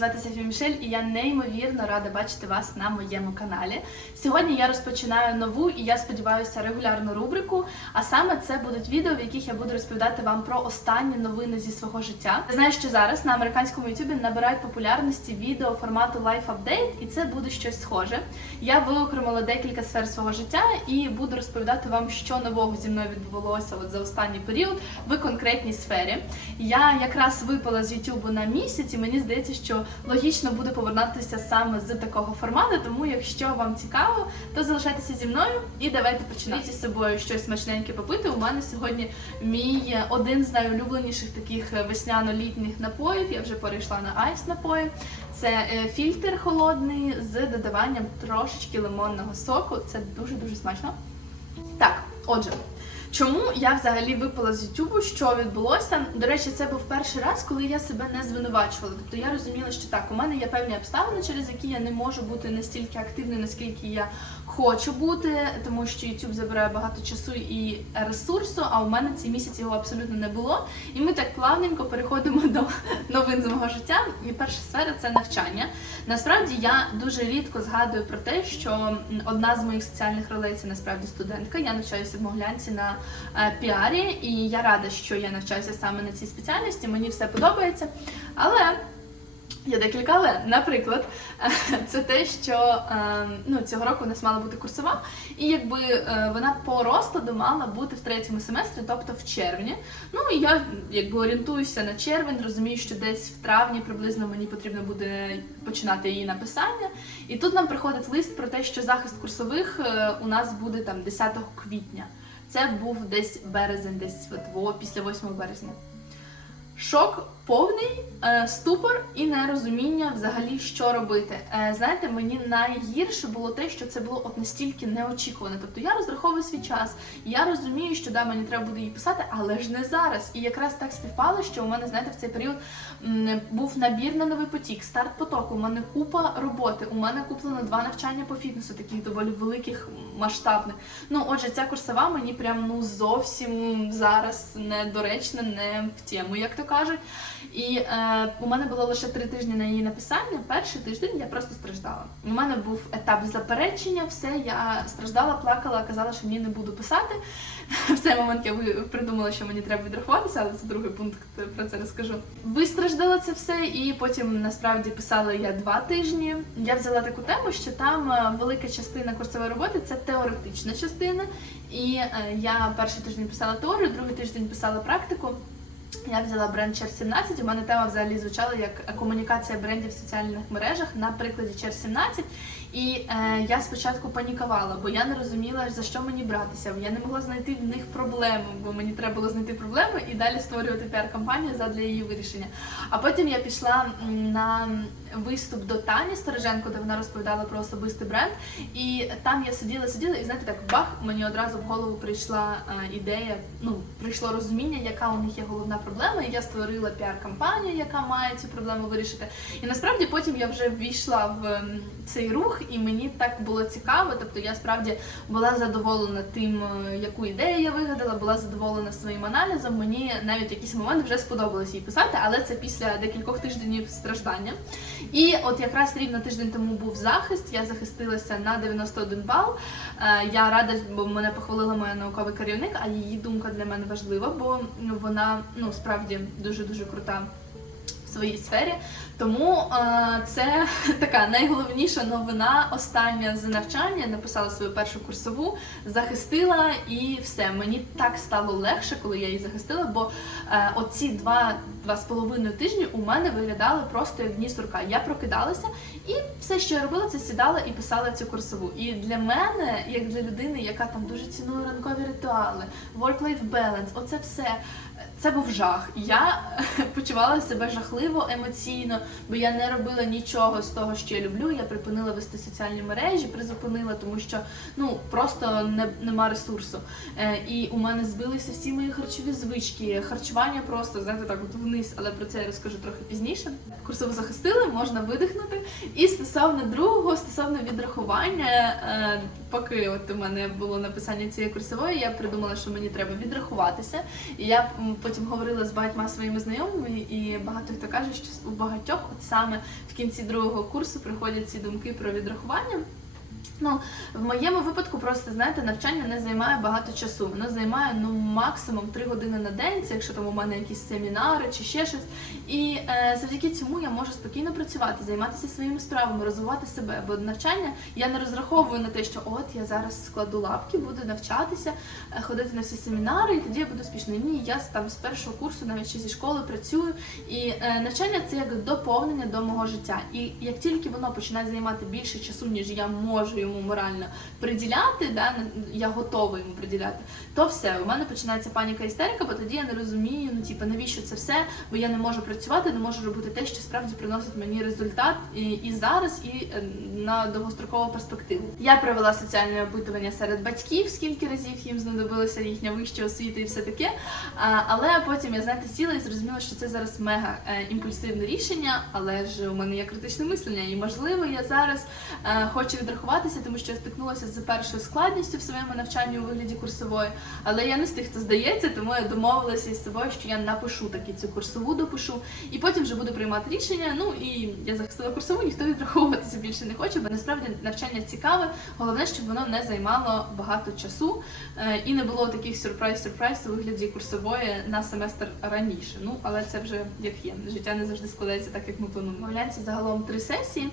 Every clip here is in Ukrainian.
Всім привіт! Звати Софія і я неймовірно рада бачити вас на моєму каналі. Сьогодні я розпочинаю нову і я сподіваюся регулярну рубрику. А саме це будуть відео, в яких я буду розповідати вам про останні новини зі свого життя. Я знаю, що зараз на американському ютубі набирають популярності відео формату Life Update, і це буде щось схоже. Я виокремила декілька сфер свого життя і буду розповідати вам, що нового зі мною відбувалося от за останній період в конкретній сфері. Я якраз випала з Ютубу на місяць, і мені здається, що логічно буде повернутися саме з такого формату. Тому, якщо вам цікаво, то залишайтеся зі мною і давайте починати з собою щось смачненьке попити. У мене сьогодні мій один з найулюбленіших таких весняно-літніх напоїв. Я вже перейшла на айс напої. Це е, фільтр холодний з додаванням трошечки лимонного соку. Це дуже дуже смачно. Так, отже. Чому я взагалі випала з Ютубу? Що відбулося? До речі, це був перший раз, коли я себе не звинувачувала. Тобто я розуміла, що так, у мене є певні обставини, через які я не можу бути настільки активною, наскільки я хочу бути, тому що YouTube забирає багато часу і ресурсу. А у мене цей місяць його абсолютно не було. І ми так плавненько переходимо до новин з мого життя. І перша сфера це навчання. Насправді я дуже рідко згадую про те, що одна з моїх соціальних ролей це насправді студентка. Я навчаюся в Моглянці на піарі, і я рада, що я навчаюся саме на цій спеціальності. Мені все подобається. Але є декілька але. Наприклад, це те, що е, ну, цього року у нас мала бути курсова, і якби е, вона по розкладу мала бути в третьому семестрі, тобто в червні. Ну і я якби орієнтуюся на червень, розумію, що десь в травні приблизно мені потрібно буде починати її написання. І тут нам приходить лист про те, що захист курсових е, у нас буде там 10 квітня. Це був десь березень, десь от, після 8 березня. Шок повний, е, ступор і нерозуміння взагалі, що робити. Е, знаєте, мені найгірше було те, що це було от настільки неочікувано. Тобто я розраховую свій час, я розумію, що да, мені треба буде її писати, але ж не зараз. І якраз так співпало, що у мене, знаєте, в цей період м, був набір на новий потік, старт потоку. У мене купа роботи. У мене куплено два навчання по фітнесу, таких доволі великих, масштабних. Ну, отже, ця курсова мені прям ну зовсім зараз недоречна, не в тему, як то кажуть. І е, у мене було лише три тижні на її написання. Перший тиждень я просто страждала. У мене був етап заперечення, все, я страждала, плакала, казала, що ні, не буду писати. В цей момент я придумала, що мені треба відрахуватися, але це другий пункт про це розкажу. Вистраждала це все, і потім насправді писала я два тижні. Я взяла таку тему, що там е, велика частина курсової роботи це теоретична частина. І е, я перший тиждень писала теорію, другий тиждень писала практику. Я взяла бренд Чер 17. У мене тема взагалі звучала як комунікація брендів в соціальних мережах на прикладі Чер 17. І е, я спочатку панікувала, бо я не розуміла, за що мені братися. Я не могла знайти в них проблему, бо мені треба було знайти проблеми і далі створювати піар-кампанію задля її вирішення. А потім я пішла на виступ до Тані Стороженко, де вона розповідала про особистий бренд. І там я сиділа, сиділа, і знаєте, так бах, мені одразу в голову прийшла е, ідея, ну прийшло розуміння, яка у них є головна проблема. І я створила піар-кампанію, яка має цю проблему вирішити. І насправді потім я вже ввійшла в цей рух, і мені так було цікаво. Тобто я справді була задоволена тим, е, яку ідею я вигадала, була задоволена своїм аналізом. Мені навіть якийсь момент вже сподобалось її писати, але це після декількох тижнів страждання. І от якраз рівно тиждень тому був захист. Я захистилася на 91 бал. Е, Я рада, бо мене похвалила моя науковий керівник, а її думка для мене важлива, бо вона ну справді дуже дуже крута своїй сфері. Тому е, це така найголовніша новина остання з навчання. Написала свою першу курсову, захистила і все. Мені так стало легше, коли я її захистила, бо е, оці два, два з половиною тижні у мене виглядали просто як дні сурка. Я прокидалася і все, що я робила, це сідала і писала цю курсову. І для мене, як для людини, яка там дуже цінує ранкові ритуали, work-life balance, оце все. Це був жах. Я почувала себе жахливо емоційно, бо я не робила нічого з того, що я люблю. Я припинила вести соціальні мережі, призупинила, тому що ну просто не, нема ресурсу. Е, і у мене збилися всі мої харчові звички. Харчування просто знаєте, так от вниз, але про це я розкажу трохи пізніше. Курсову захистили, можна видихнути. І стосовно другого, стосовно відрахування, е, поки от у мене було написання цієї курсової, я придумала, що мені треба відрахуватися. І я потім говорила з багатьма своїми знайомими, і багато хто каже, що у багатьох, от саме в кінці другого курсу, приходять ці думки про відрахування. Ну, в моєму випадку просто знаєте, навчання не займає багато часу. Воно займає ну максимум 3 години на день, це якщо там у мене якісь семінари чи ще щось. І е, завдяки цьому я можу спокійно працювати, займатися своїми справами, розвивати себе. Бо навчання я не розраховую на те, що от я зараз складу лапки, буду навчатися, е, ходити на всі семінари, і тоді я буду успішною. Ні, я там з першого курсу, навіть ще зі школи працюю. І е, навчання це як доповнення до мого життя. І як тільки воно починає займати більше часу, ніж я можу йому морально приділяти, да, я готова йому приділяти, то все, у мене починається паніка істерика, бо тоді я не розумію, ну типу, навіщо це все, бо я не можу працювати, не можу робити те, що справді приносить мені результат і, і зараз, і е, на довгострокову перспективу. Я провела соціальне опитування серед батьків, скільки разів їм знадобилася їхня вища освіта і все таке. Але потім я знаєте сіла і зрозуміла, що це зараз мега е, імпульсивне рішення, але ж у мене є критичне мислення, і можливо я зараз е, хочу відрахуватися, тому що я стикнулася з першою складністю в своєму навчанні у вигляді курсової. Але я не з тих, хто здається, тому я домовилася із собою, що я напишу таки цю курсову допишу, і потім вже буду приймати рішення. Ну і я захистила курсову, ніхто відраховуватися більше не хоче, бо насправді навчання цікаве. Головне, щоб воно не займало багато часу е, і не було таких сюрприз-сюрприз у вигляді курсової на семестр раніше. Ну але це вже як є. Життя не завжди складається так, як ми плануємо. Гляньте загалом три сесії.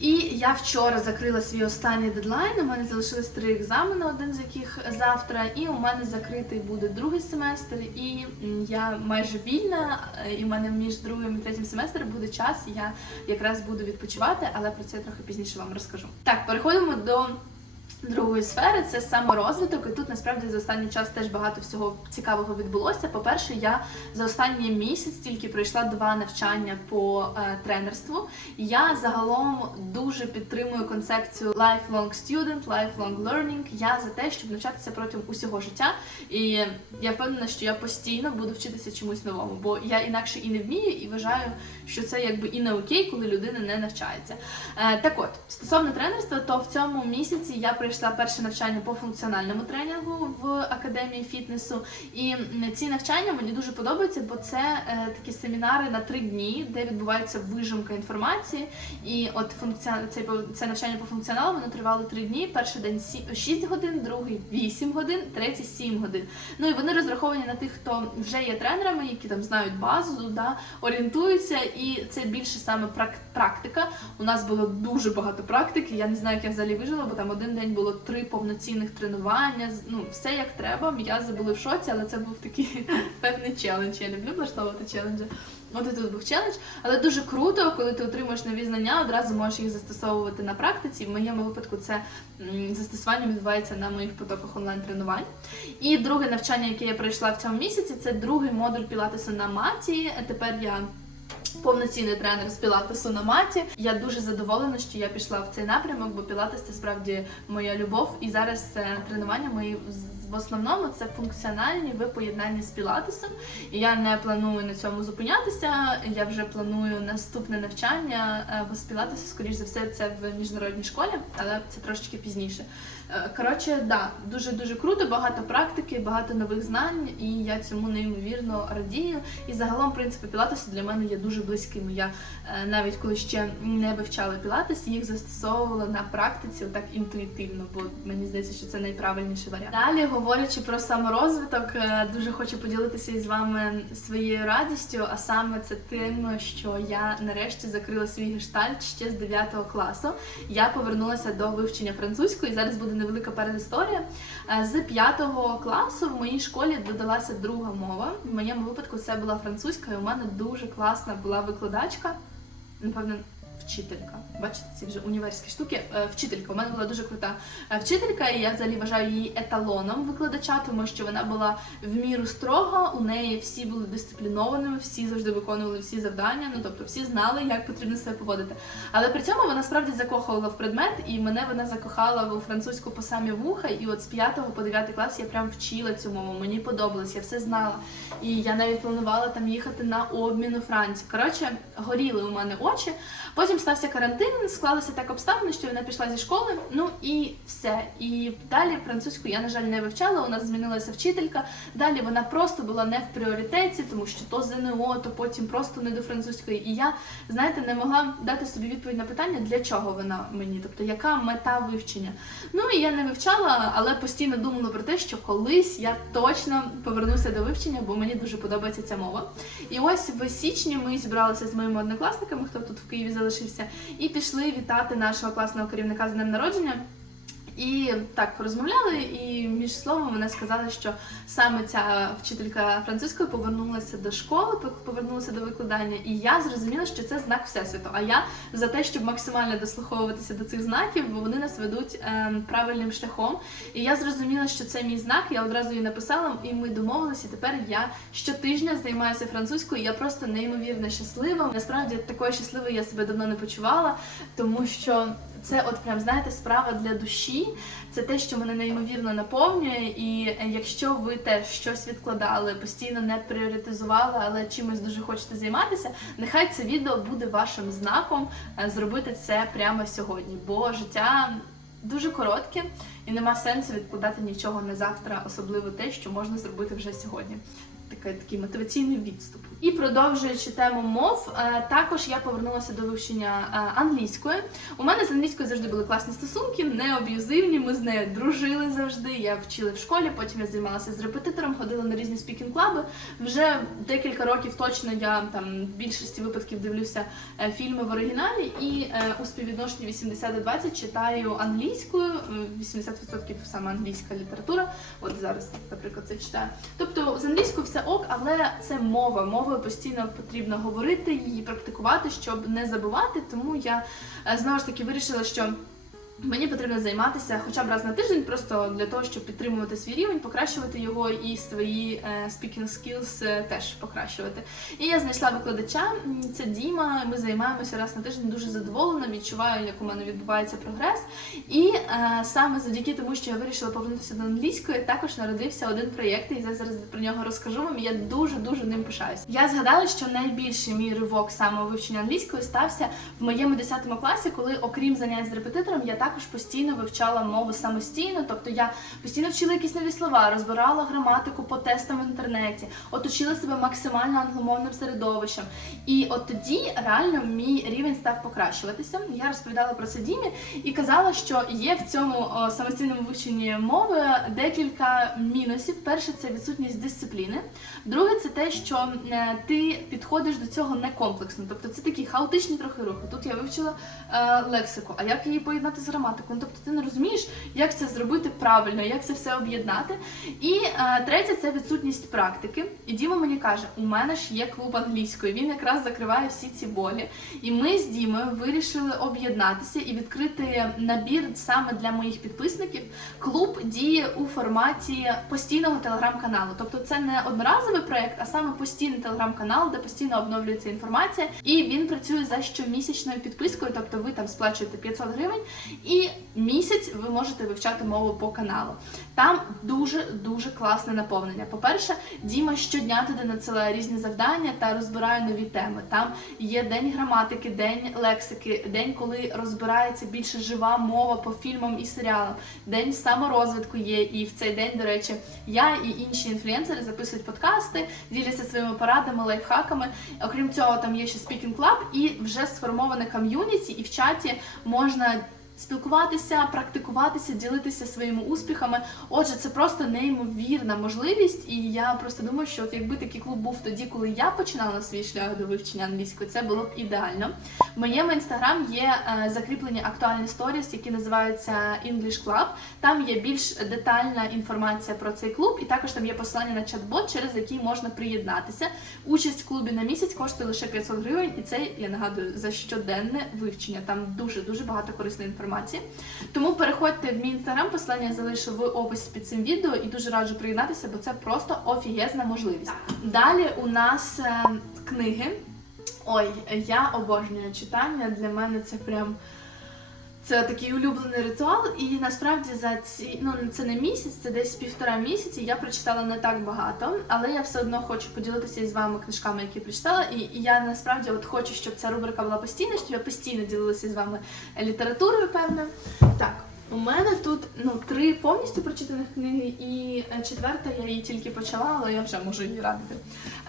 І я вчора закрила свій останній дедлайн. У мене залишилось три екзамени, один з яких завтра, і у мене закритий буде другий семестр. І я майже вільна. е, І в мене між другим і третім семестром буде час. І я якраз буду відпочивати, але про це я трохи пізніше вам розкажу. Так, переходимо до. Другої сфери це саморозвиток, і тут насправді за останній час теж багато всього цікавого відбулося. По-перше, я за останній місяць тільки пройшла два навчання по е, тренерству. Я загалом дуже підтримую концепцію lifelong student, lifelong learning. Я за те, щоб навчатися протягом усього життя. І я впевнена, що я постійно буду вчитися чомусь новому, бо я інакше і не вмію, і вважаю, що це якби і не окей, коли людина не навчається. Е, так от, стосовно тренерства, то в цьому місяці я пройшла перше навчання по функціональному тренінгу в академії фітнесу. І ці навчання мені дуже подобаються, бо це е, такі семінари на три дні, де відбувається вижимка інформації. І от функціон... це, це навчання по функціоналу воно тривало три дні. Перший день 6 годин, другий 8 годин, третій 7 годин. Ну і вони розраховані на тих, хто вже є тренерами, які там знають базу, да, орієнтуються, і це більше саме практика. У нас було дуже багато практики. Я не знаю, як я взагалі вижила, бо там один день було три повноцінних тренування. Ну, все як треба. М'язи були в шоці, але це був такий певний челендж. Я люблю влаштовувати челенджі. От і тут був челендж, але дуже круто, коли ти отримуєш нові знання, одразу можеш їх застосовувати на практиці. В моєму випадку це застосування відбувається на моїх потоках онлайн-тренувань. І друге навчання, яке я пройшла в цьому місяці, це другий модуль пілатесу на маті. Тепер я повноцінний тренер з пілатесу на маті. Я дуже задоволена, що я пішла в цей напрямок, бо пілатес це справді моя любов. І зараз е, тренування мої в основному це функціональні ви поєднання з пілатесом. І я не планую на цьому зупинятися. Я вже планую наступне навчання е, бо з пілатесу, скоріш за все, це в міжнародній школі, але це трошечки пізніше. Е, Коротше, да, дуже дуже круто, багато практики, багато нових знань, і я цьому неймовірно радію. І загалом принципи пілатесу для мене є дуже близькими. Я е, навіть коли ще не вивчала пілатес, їх застосовувала на практиці отак інтуїтивно, бо мені здається, що це найправильніший варіант. Далі, говорячи про саморозвиток, е, дуже хочу поділитися із вами своєю радістю, а саме це тим, що я нарешті закрила свій гештальт ще з 9 класу. Я повернулася до вивчення французької. Зараз буде невелика передісторія. Е, З 5 класу в моїй школі додалася друга мова. В моєму випадку це була французька, і у мене дуже класна була викладачка. Напевно, вчителька. Бачите, ці вже універські штуки. Е, Вчителька. У мене була дуже крута е, вчителька, і я взагалі вважаю її еталоном викладача, тому що вона була в міру строга. У неї всі були дисциплінованими, всі завжди виконували всі завдання. Ну тобто всі знали, як потрібно себе поводити. Але при цьому вона справді закохувала в предмет, і мене вона закохала в французьку по самі вуха. І от з 5 по 9 клас я прям вчила цю мову. Мені подобалось, я все знала. І я навіть планувала там їхати на обмін у Францію. Коротше, горіли у мене очі. Потім стався карантин, склалися так обставини, що вона пішла зі школи. Ну і все. І далі французьку я, на жаль, не вивчала. У нас змінилася вчителька. Далі вона просто була не в пріоритеті, тому що то ЗНО, то потім просто не до французької. І я, знаєте, не могла дати собі відповідь на питання, для чого вона мені, тобто яка мета вивчення. Ну і я не вивчала, але постійно думала про те, що колись я точно повернуся до вивчення, бо мені дуже подобається ця мова. І ось в січні ми зібралися з моїми однокласниками, хто тут в Києві залишився, і пішли вітати нашого класного керівника з днем народження. І так розмовляли, і між словом вони сказали, що саме ця вчителька французької повернулася до школи, повернулася до викладання, і я зрозуміла, що це знак всесвіту. А я за те, щоб максимально дослуховуватися до цих знаків, бо вони нас ведуть е, правильним шляхом. І я зрозуміла, що це мій знак. Я одразу її написала, і ми домовилися. Тепер я щотижня займаюся французькою. Я просто неймовірно щаслива. Насправді такою щасливою я себе давно не почувала, тому що це, от прям знаєте, справа для душі. Це те, що мене неймовірно наповнює. І якщо ви теж щось відкладали, постійно не пріоритизували, але чимось дуже хочете займатися, нехай це відео буде вашим знаком е, зробити це прямо сьогодні, бо життя. Дуже коротке і нема сенсу відкладати нічого на завтра, особливо те, що можна зробити вже сьогодні. Такий, такий мотиваційний відступ. І продовжуючи тему мов, е, також я повернулася до вивчення е, англійської. У мене з англійською завжди були класні стосунки, не аб'юзивні. Ми з нею дружили завжди. Я вчила в школі, потім я займалася з репетитором, ходила на різні спікінг-клаби. Вже декілька років точно я там в більшості випадків дивлюся е, фільми в оригіналі і у співвідношенні 80 до 20 читаю англійською. 80% саме англійська література. От зараз, наприклад, це читаю. Тобто з англійською все ок, але це мова. Мовою постійно потрібно говорити, її практикувати, щоб не забувати. Тому я е, знову ж таки вирішила, що. Мені потрібно займатися хоча б раз на тиждень, просто для того, щоб підтримувати свій рівень, покращувати його і свої е, speaking skills е, теж покращувати. І я знайшла викладача, це Діма. Ми займаємося раз на тиждень дуже задоволена, відчуваю, як у мене відбувається прогрес. І е, саме завдяки тому, що я вирішила повернутися до англійської, також народився один проєкт, і я зараз про нього розкажу вам. Я дуже дуже ним пишаюсь. Я згадала, що найбільший мій ривок саме у вивченні англійської стався в моєму 10 класі, коли, окрім занять з репетитором, я також постійно вивчала мову самостійно, тобто я постійно вчила якісь нові слова, розбирала граматику по тестам в інтернеті, оточила себе максимально англомовним середовищем. І от тоді реально мій рівень став покращуватися. Я розповідала про це Дімі і казала, що є в цьому самостійному вивченні мови декілька мінусів. Перше це відсутність дисципліни. Друге, це те, що е, ти підходиш до цього не комплексно. Тобто це такі хаотичні трохи рухи. Тут я вивчила е, лексику, а як її поєднати з граматикою? Ну, тобто ти не розумієш, як це зробити правильно, як це все об'єднати. І е, третє це відсутність практики. І Діма мені каже: у мене ж є клуб англійської. Він якраз закриває всі ці болі. І ми з Дімою вирішили об'єднатися і відкрити набір саме для моїх підписників. Клуб діє у форматі постійного телеграм-каналу. Тобто це не одноразовий проект, а саме постійний телеграм-канал, де постійно обновлюється інформація. І він працює за щомісячною підпискою, тобто ви там сплачуєте 500 гривень, і місяць ви можете вивчати мову по каналу. Там дуже дуже класне наповнення. По-перше, Діма щодня туди надсилає різні завдання та розбирає нові теми. Там є день граматики, день лексики, день, коли розбирається більше жива мова по фільмам і серіалам. День саморозвитку є. І в цей день, до речі, я і інші інфлюенсери записують подкасти, діляться своїми порадами, лайфхаками. Окрім цього, там є ще Speaking Club і вже сформоване ком'юніті, і в чаті можна спілкуватися, практикуватися, ділитися своїми успіхами. Отже, це просто неймовірна можливість, і я просто думаю, що от якби такий клуб був тоді, коли я починала свій шлях до вивчення англійської, це було б ідеально. В моєму інстаграм є е, закріплені актуальні сторіс, які називаються English Club. Там є більш детальна інформація про цей клуб, і також там є посилання на чат-бот, через який можна приєднатися. Участь в клубі на місяць коштує лише 500 гривень, і це я нагадую за щоденне вивчення. Там дуже дуже багато корисної інформації. Тому переходьте в мій інстаграм, посилання я залишу в описі під цим відео і дуже раджу приєднатися, бо це просто офігезна можливість. Далі у нас е, книги. Ой, я обожнюю читання. Для мене це прям. Це такий улюблений ритуал, і насправді за ці ну це не місяць, це десь півтора місяці. Я прочитала не так багато, але я все одно хочу поділитися із вами книжками, які прочитала. І, і я насправді от хочу, щоб ця рубрика була постійна, щоб я постійно ділилася з вами літературою. Певно, так. У мене тут ну три повністю прочитаних книги, і е, четверта я її тільки почала, але я вже можу її радити.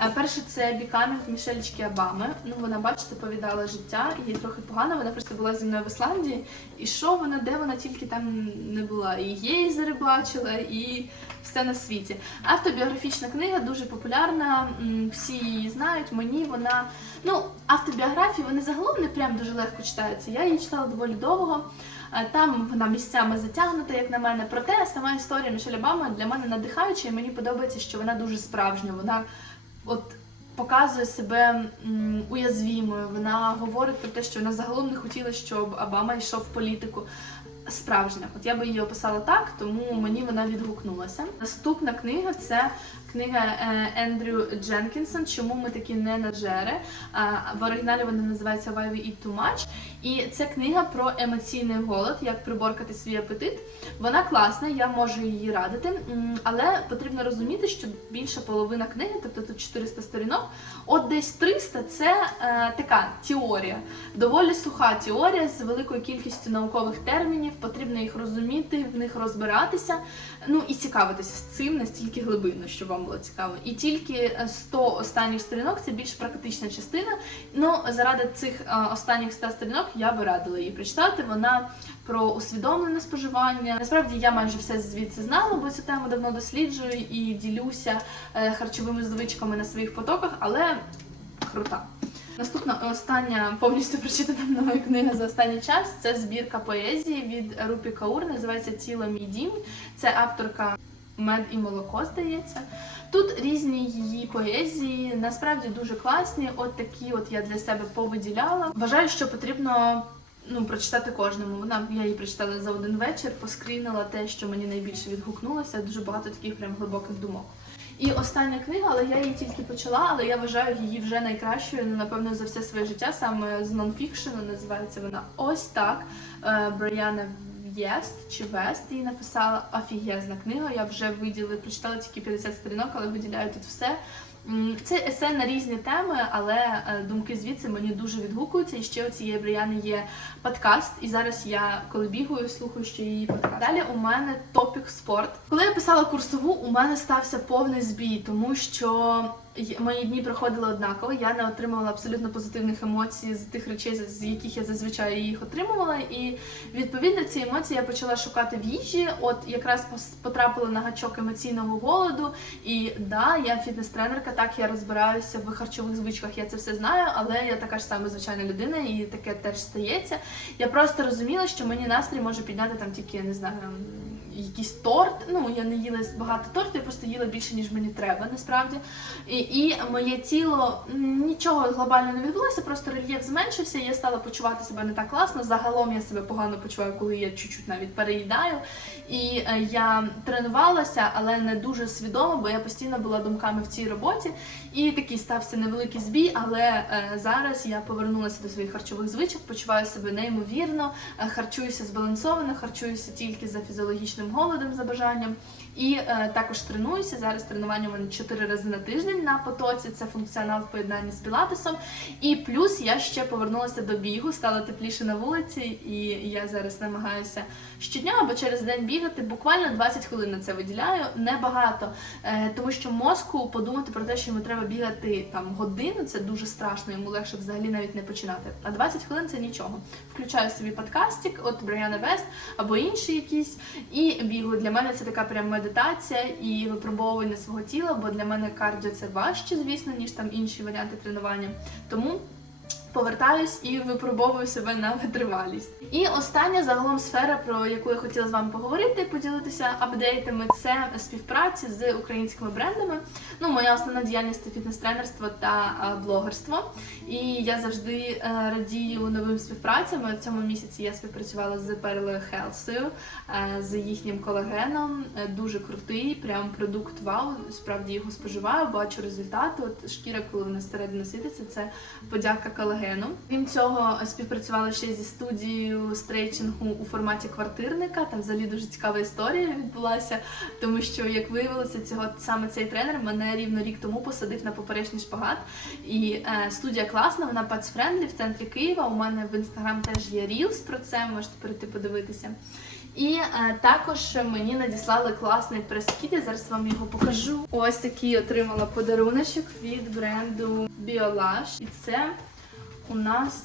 Е, Перше це Becoming Мішелечки Обами. Ну вона, бачите, повідала життя, їй трохи погано. Вона просто була зі мною в Ісландії. І що вона, де вона тільки там не була? І гейзери бачила, і все на світі. Автобіографічна книга дуже популярна. Всі її знають. Мені вона ну автобіографії вони загалом не прям дуже легко читаються. Я її читала доволі довго. Е, Там вона місцями затягнута, як на мене. Проте сама історія Мішель Обама для мене надихаюча, і мені подобається, що вона дуже справжня. Вона от показує себе уязвімою. Вона говорить про те, що вона загалом не хотіла, щоб Обама йшов в політику. Справжня, от я би її описала так, тому мені вона відгукнулася. Наступна книга це книга е, Ендрю Дженкінсон. Чому ми такі не наджери? А, В оригіналі вона називається Why We Eat Too Much. І це книга про емоційний голод, як приборкати свій апетит. Вона класна, я можу її радити, але потрібно розуміти, що більша половина книги, тобто тут 400 сторінок, от десь 300 це е, така теорія, доволі суха теорія з великою кількістю наукових термінів. Потрібно їх розуміти, в них розбиратися. Ну і цікавитися з цим настільки глибинно, щоб вам було цікаво. І тільки е, 100 останніх сторінок це більш практична частина. Ну, заради цих е, останніх 100 сторінок я би радила її прочитати. Вона про усвідомлене споживання. Насправді я майже все звідси знала, бо цю тему давно досліджую і ділюся е, харчовими звичками на своїх потоках, але крута. Наступна остання повністю прочитана мною книга за останній час це збірка поезії від Рупі Каур, називається Тіло мій дім. Це авторка Мед і молоко, здається. Тут різні її поезії, насправді дуже класні. От такі от я для себе повиділяла. Вважаю, що потрібно ну, прочитати кожному. Вона я її прочитала за один вечір, поскрінила те, що мені найбільше відгукнулося. Дуже багато таких прям глибоких думок. І остання книга, але я її тільки почала, але я вважаю її вже найкращою, ну, напевно, за все своє життя, саме з нонфікшену називається вона ось так. Е, Брайана В'єст чи Вест її написала офігезна книга. Я вже виділи, прочитала тільки 50 сторінок, але виділяю тут все. Це есе на різні теми, але е, думки звідси мені дуже відгукуються. І ще у цієї Бріяни є подкаст. І зараз я, коли бігаю, слухаю ще її подкаст. Далі у мене топік спорт. Коли я писала курсову, у мене стався повний збій, тому що мої дні проходили однаково. Я не отримувала абсолютно позитивних емоцій з тих речей, з яких я зазвичай їх отримувала. І відповідно ці емоції я почала шукати в їжі. От якраз потрапила на гачок емоційного голоду. І да, я фітнес-тренерка, так я розбираюся в харчових звичках, я це все знаю, але я така ж саме звичайна людина, і таке теж стається. Я просто розуміла, що мені настрій може підняти там тільки, я не знаю, якийсь торт. Ну, я не їла багато торту, я просто їла більше, ніж мені треба, насправді. І, і моє тіло нічого глобально не відбулося, просто рельєф зменшився, я стала почувати себе не так класно. Загалом я себе погано почуваю, коли я чуть-чуть навіть переїдаю. І е, я тренувалася, але не дуже свідомо, бо я постійно була думками в цій роботі. І такий стався невеликий збій, але е, зараз я повернулася до своїх харчових звичок, почуваю себе неймовірно, е, харчуюся збалансовано, харчуюся тільки за фізіологічним голодом за бажанням. І е, також тренуюся. Зараз тренування у мене 4 рази на тиждень на потоці. Це функціонал в поєднанні з пілатесом. І плюс я ще повернулася до бігу, стало тепліше на вулиці, і я зараз намагаюся щодня або через день бігати. Буквально 20 хвилин на це виділяю. Небагато, е, тому що мозку подумати про те, що йому треба бігати там годину, це дуже страшно. Йому легше взагалі навіть не починати. А 20 хвилин це нічого. Включаю собі подкастик, от Брайана Вест або інший якийсь, і бігу. Для мене це така прям медитація і випробовування свого тіла, бо для мене кардіо це важче, звісно, ніж там інші варіанти тренування. Тому. Повертаюсь і випробовую себе на витривалість. І остання загалом сфера, про яку я хотіла з вами поговорити, поділитися апдейтами, це співпраці з українськими брендами. Ну, моя основна діяльність це фітнес-тренерство та блогерство. І я завжди е, радію новим співпрацям. В цьому місяці я співпрацювала з Перлою Хелсою, е, з їхнім колагеном. Е, Дуже крутий, прям продукт вау. Справді його споживаю, бачу результати. От шкіра, коли вона всередину світиться, це подяка колагену. Крім цього, співпрацювала ще зі студією стрейчингу у форматі квартирника. Там взагалі дуже цікава історія відбулася, тому що, як виявилося, цього саме цей тренер мене рівно рік тому посадив на поперечний шпагат. І е, студія класна, вона пацфрендлі в центрі Києва. У мене в інстаграм теж є рілс про це, можете перейти подивитися. І е, також мені надіслали класний прес-кіт, я зараз вам його покажу. Ось такий отримала подаруночок від бренду Biolash. І це у нас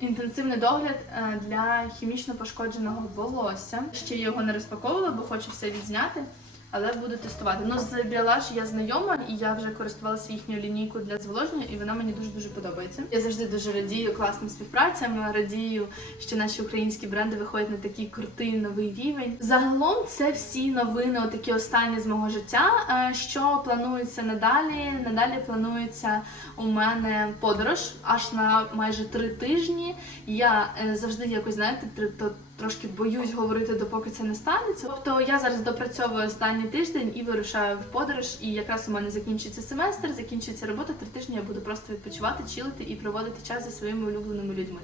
інтенсивний догляд е, для хімічно пошкодженого волосся. Ще його не розпаковувала, бо хочу все відзняти. Але буду тестувати. Ну, з Biolash я знайома, і я вже користувалася їхньою лінійкою для зволоження, і вона мені дуже дуже подобається. Я завжди дуже радію класним співпрацям. Радію, що наші українські бренди виходять на такий крутий новий рівень. Загалом це всі новини, отакі останні з мого життя. Е, Що планується надалі? Надалі планується у мене подорож аж на майже три тижні. Я е, завжди якось знаєте, тр- то трошки боюсь говорити, допоки це не станеться. Тобто я зараз допрацьовую останній тиждень і вирушаю в подорож. І якраз у мене закінчиться семестр, закінчиться робота. Три тижні я буду просто відпочивати, чилити і проводити час зі своїми улюбленими людьми.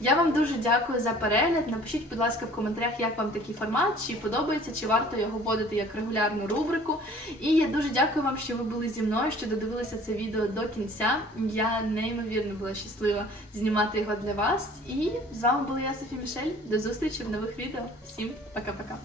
Я вам дуже дякую за перегляд. Напишіть, будь ласка, в коментарях, як вам такий формат, чи подобається, чи варто його вводити як регулярну рубрику. І я дуже дякую вам, що ви були зі мною, що додивилися це відео до кінця. Я неймовірно була щаслива знімати його для вас. І з вами була я, Софі Мішель. До зустрічі в нових відео. Всім пока-пока.